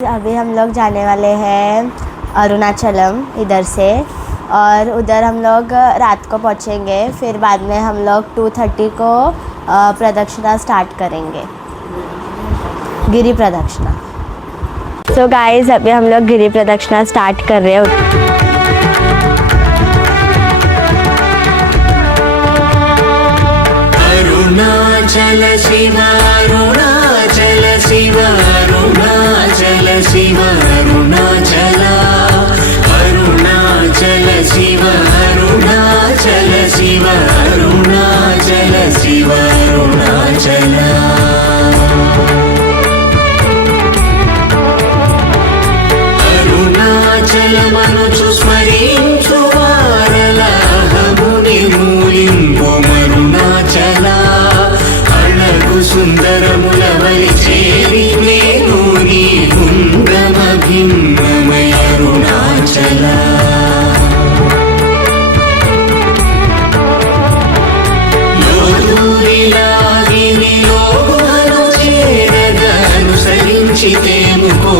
अभी हम लोग जाने वाले हैं अरुणाचलम इधर से, और उधर हम लोग रात को पहुंचेंगे। फिर बाद में हम लोग 2:30 को प्रदक्षिणा स्टार्ट करेंगे, गिरी प्रदक्षिणा। सो गाइस, अभी हम लोग गिरी प्रदक्षिणा स्टार्ट कर रहे हैं। अरुणाचल शिव अरुणाचल शिव अरुणाचल शिव अरुणाचल अरुणाचल शिव अरुणाचल शिव अरुणाचल शिव अरुणाचल। अरुणाचल मनुचु स्मरिंचु वारलाहము నిర్మూలింపు అరుణాచల। అళగు సుందరములవలి చేరి నేను నీ గుండమ భిన్నమయ అరుణాచల। లోదూరిలాగిని లోగుమను చేరగా అనుసరించితేముకో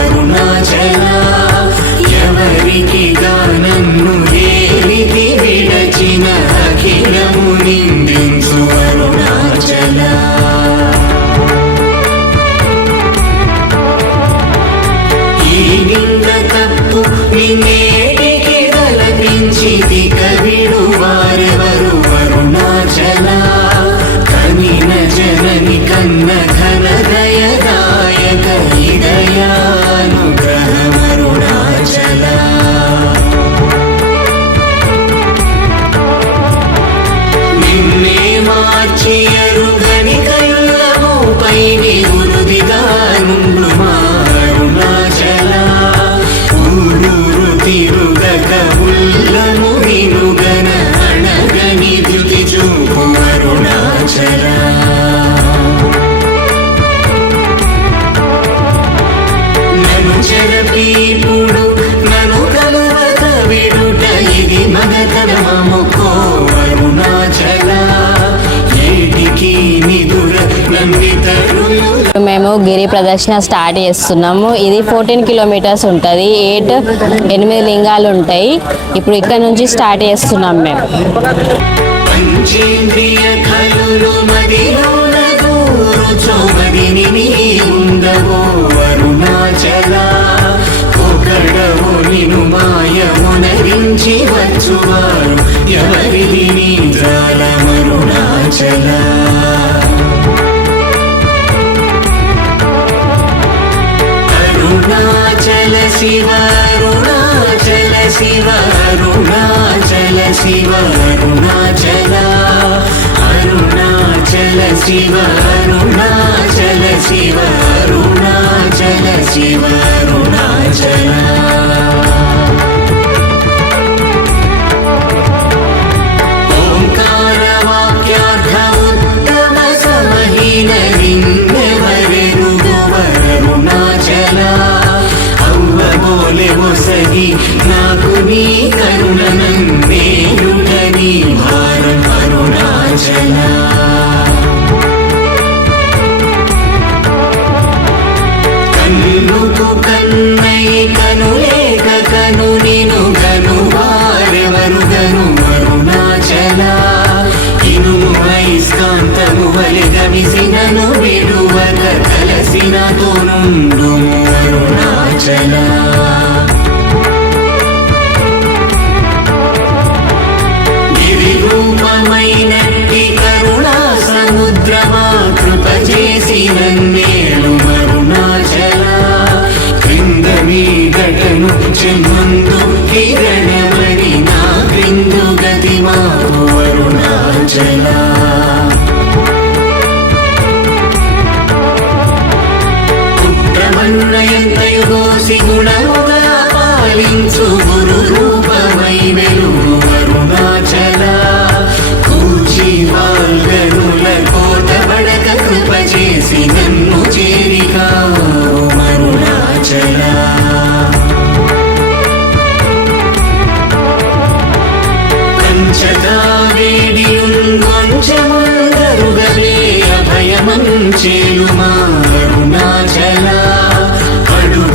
అరుణాచల। ఎవరికి గానన్ను ఏలిది విడచిన అఖిలము నిందించు అరుణాచల। ఈ నింద తప్పు నిన్నేటికి తలపించితి కవిడు వారెవరు అరుణాచల। కనిన జనని కన్న ఘన దయదాయక హృదయానుగ్రహం అరుణాచల। నిన్నే మార్చి అరుగని కళ్ళముపై నిరుదిగా నుండు మా అరుణాచల। ఊరూరు తిరుగక ఉల్లము వినుగన అణగని ద్యుతి చూపు అరుణాచల। నన్ను చెరపీపుడు నన్ను కలువక విడుట ఇది మగతరమముకో అరుణాచల। ఏటికి నిదుర నందితరులు మేము గిరి ప్రదక్షిణ స్టార్ట్ చేస్తున్నాము। ఇది 14 కిలోమీటర్స్ ఉంటుంది। 8 లింగాలు ఉంటాయి। ఇప్పుడు ఇక్కడ నుంచి స్టార్ట్ చేస్తున్నాం మేము। పంచేంద్రియ కలులు మదిలోన దూరుచో మదిని నీ ఉండవో అరుణాచల। ఒకడవు నిను మాయమునరించి వచ్చువారు ఎవరిది నీ జాలమరుణాచల। అరుణాచల శివ అరుణాచల శివ అరుణాచల శివ అరుణాచల అరుణాచల శివ అరుణాచల శివ అరుణాచల శివ అరుణాచల। ఓంకార వాక్యార్థ ఉత్తమ సమహీన లింగవరెరుగు అరుణాచల। అవ్వబోలె ఒసగి నాకు నీ కరుణనన్నేయుట నీ భారం అరుణాచల। కన్నుకు కన్నై కనులేక కను నిను గను వారెవరు గను అరుణాచల। ఇనుము అయస్కాంతము వలె గమిసినను విడువక కలసినతో నుండుము అరుణాచల। గిరి రూపమైనట్టి కరుణా సముద్రమా కృప చేసి నన్నేలు అరుణాచల। క్రింద మీదటను చెమ్మందు కిరణమణి నా క్రిందు గతి మాకు అరుణాచల। కుట్రమన్నయంతయు గోసి గుణముగా పాలించు గురు రూపమై వెలుగు అరుణాచల। కూచి వాల్గనుల కోట బడక కృప చేసి నన్ను చేరిగా అరుణాచల। పంచదా వేడియుంగొంచెముందరుగవే అభయమంచేలు మా అరుణాచల। అడుగు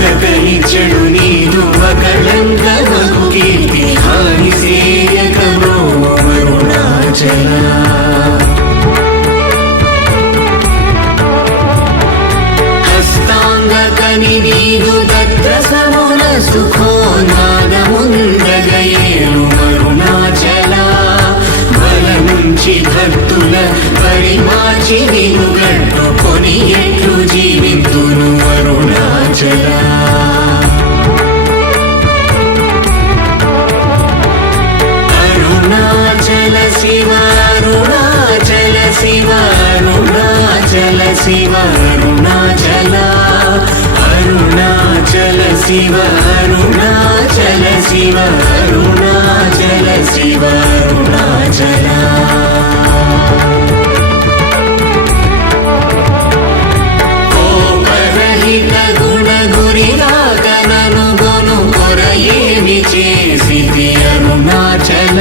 మంచి భక్తుల పరిమార్చి నిన్ను గట్టుకొని ఎట్లు జీవితును అరుణాచల అరుణాచల శివ అరుణాచల శివ అరుణాచల శివ అరుణాచల అరుణాచల శివ అరుణాచల శివ అరుణాచల శివ అరుణాచల కోపరహిత గుణ గురిరాగనను గొను కొరయేమి చేసితి అరుణాచల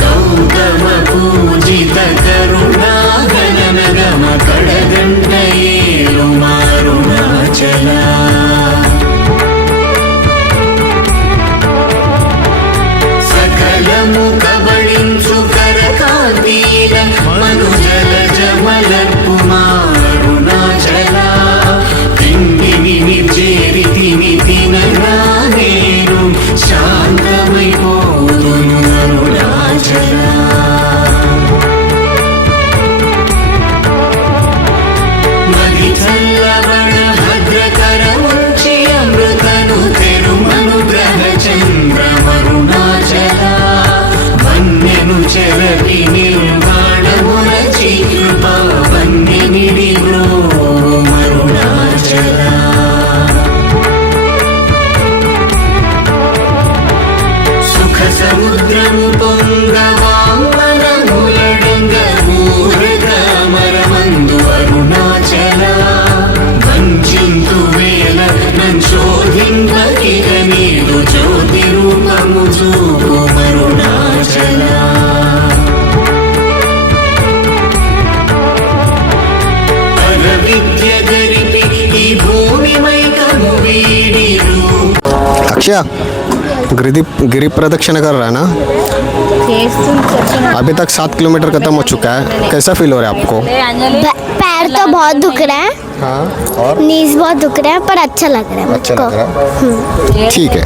గౌతమ పూజిత కరుణా గణన గమ కడగంట ఏలు మారుణాచల సకలము కబళించు కరకాంతీల మనుజల జమలపు మారుణాచల తిండిని నిర్జేరితిని తినగా నేను శాంతమైపోదును అరుణాచల మది చల్లబడ భద్రకరముంచి అమృతను తెరుమనుగ్రహ చంద్రమరుణాచల వన్యను చెరపి నిర్వాణమురచి కృపా వన్యనిడి మరుణాచల సుఖ సముద్రము పొంగవామనములడంగ ఊరకమరమందు అరుణాచల వంచింతు వేల నంచోధింపకిగ నీదు జ్యోతి రూపము చూపు మరుణాచల పరవిద్య గరిపి ఈ భూమి మైకము వీడిరు अक्षय गिरी प्रदक्षिण कर रहा है ना? अभी तक 7 किलोमीटर खत्म हो चुका है, कैसा फील हो रहा है आपको? पैर तो बहुत दुख रहा है, हाँ और नीज बहुत दुख रहा है, पर अच्छा लग रहा है अच्छा मुझको। लग रहा है, ठीक है।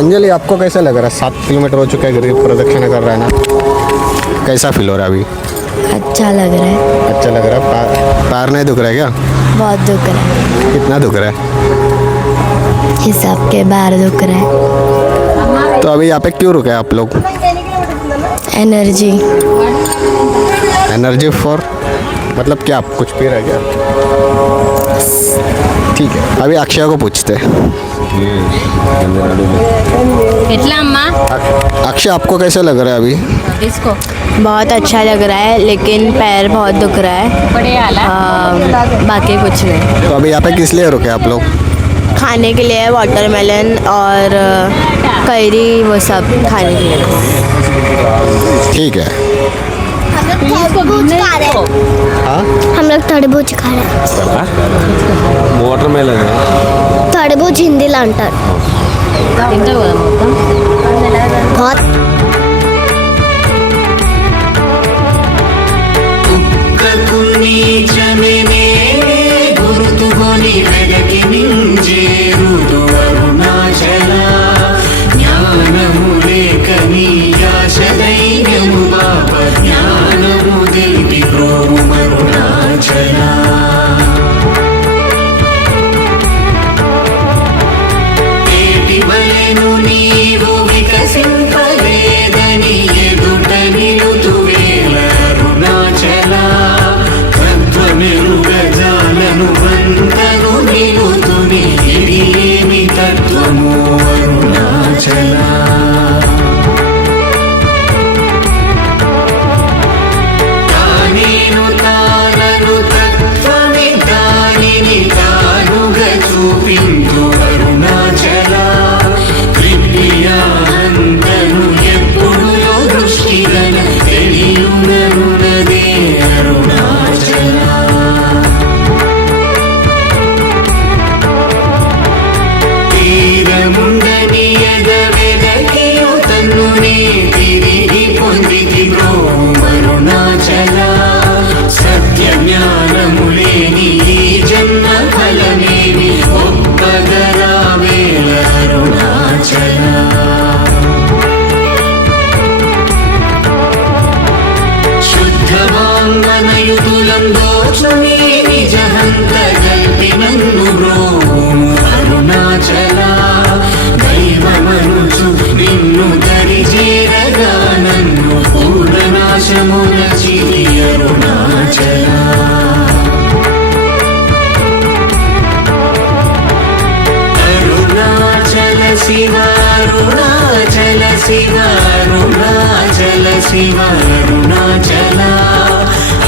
अंजलि आपको कैसा लग रहा है? 7 किलोमीटर हो चुका है, गिरी प्रदक्षिण कर रहा है ना, कैसा फील हो रहा है अभी? अच्छा लग रहा है, अच्छा लग रहा है। पैर नहीं दुख रहा है क्या? बहुत दुख रहा है, कितना दुख रहा है? हिसाब के बाहर दुख रहा है। तो अभी यहाँ पे क्यों रुके आप लोग? एनर्जी एनर्जी फॉर मतलब क्या, आप कुछ पी रहे हैं क्या? ठीक है, अभी अक्षय को पूछते हैं। ఎట్లా అమ్మా अक्षय आपको कैसा लग रहा है अभी? తీసుకో बहुत अच्छा लग रहा है, लेकिन पैर बहुत दुख रहा है, పడేయాలా बाकी कुछ नहीं। तो अभी यहाँ पे किस लिए रुके आप लोग? खाने के लिए वाटरमेलन और कैरी वो सब खाने के लिए। ठीक है। तरबूज खा रहे हैं, हाँ हम लोग तरबूज खा रहे हैं। वाटरमेलन तरबूज हिंदीలో అంటారు। తింటావు కదా మొత్తం बहुत కుక్కకు నీచమే గురుతుగొని వెదకి నింజేరుదు అరుణాచల జ్ఞానము లేక నీ ఆశ ధైర్యము బాప జ్ఞానము తెలిపి ప్రోము అరుణాచల ఏటి వలెను నీవు వికసింపలే దేశమున చిరి అరుణాచల అరుణాచల శివ అరుణాచల శివ అరుణాచల శివ అరుణాచల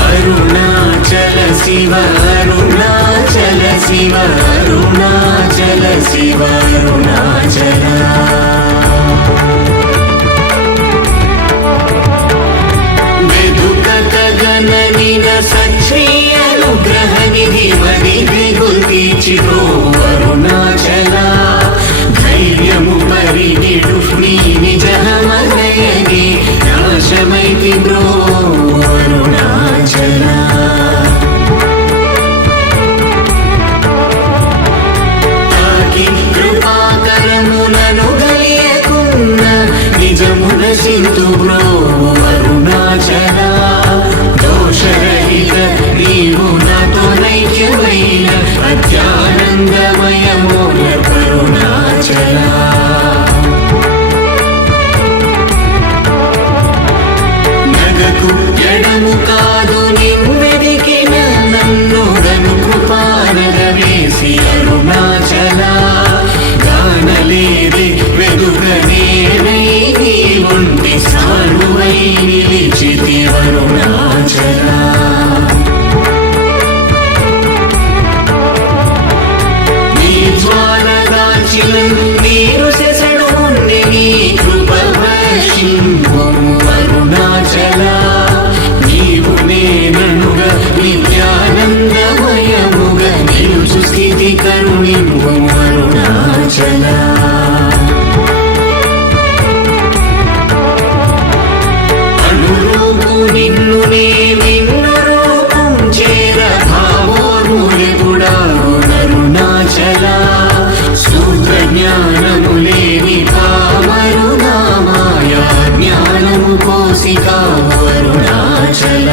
అరుణాచల శివ అరుణాచల శివ అరుణాచల శివ అరుణాచల గగననిన సచ్ఛీ అనుగ్రహ నిధి మది దిగుల్దీచిరో అరుణాచల ధైర్యము పరినిడు నీ నిజమగయని నాశమైతి బ్రో అరుణాచల తాకి కృపాకరములను గలియకున్న నిజమున సింధు బ్రో అరుణాచల దోషరహిత నీవు నాతో నైక్యమైన అత్యానందమయమోల కరుణాచల నగకు ఎడము కాదు నిన్నెదికిన నన్నుగను కృపానగ వేసి అరుణాచల గానలేది వెదుగనేనై నీ ఉండి సానువై నిలిచితి అరుణాచల నీ జ్వాలదాచిలం నీరు సెసడు ఉండి నీ కృప వర్షింపుము అరుణాచల నీవు నేననుగా నిత్యానందమయముగా నిలుచు స్థితి కరుణింపుము అరుణాచల నిన్ను నే నిన్ను రూపం చేర భావోర్ములే కూడా అరుణాచల సూత్ర జ్ఞానములేని పామరు నామాయ జ్ఞానము కోసికా అరుణాచల